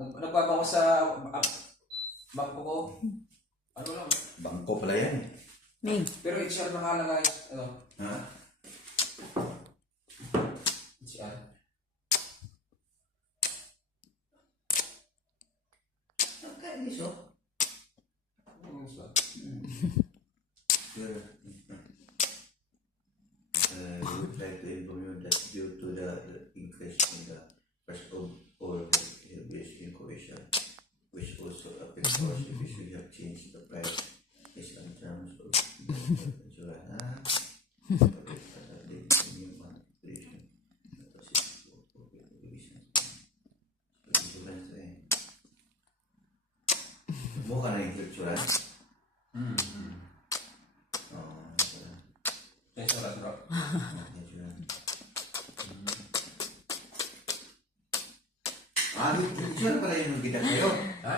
Nagbabango sa bangko ko. Ano lang. Bangko pala yan. May. Pero HR nakalagay. Ano? Ha? HR. Nakainis oh. Ano ba? Sure. We would like to inform you that due to the increase in the price of oil based incubation, which also affects our service, we have changed the price based on terms of Mukha na yung kultural. Yes, wala bro. Kultural pala yung gina kayo. Ha?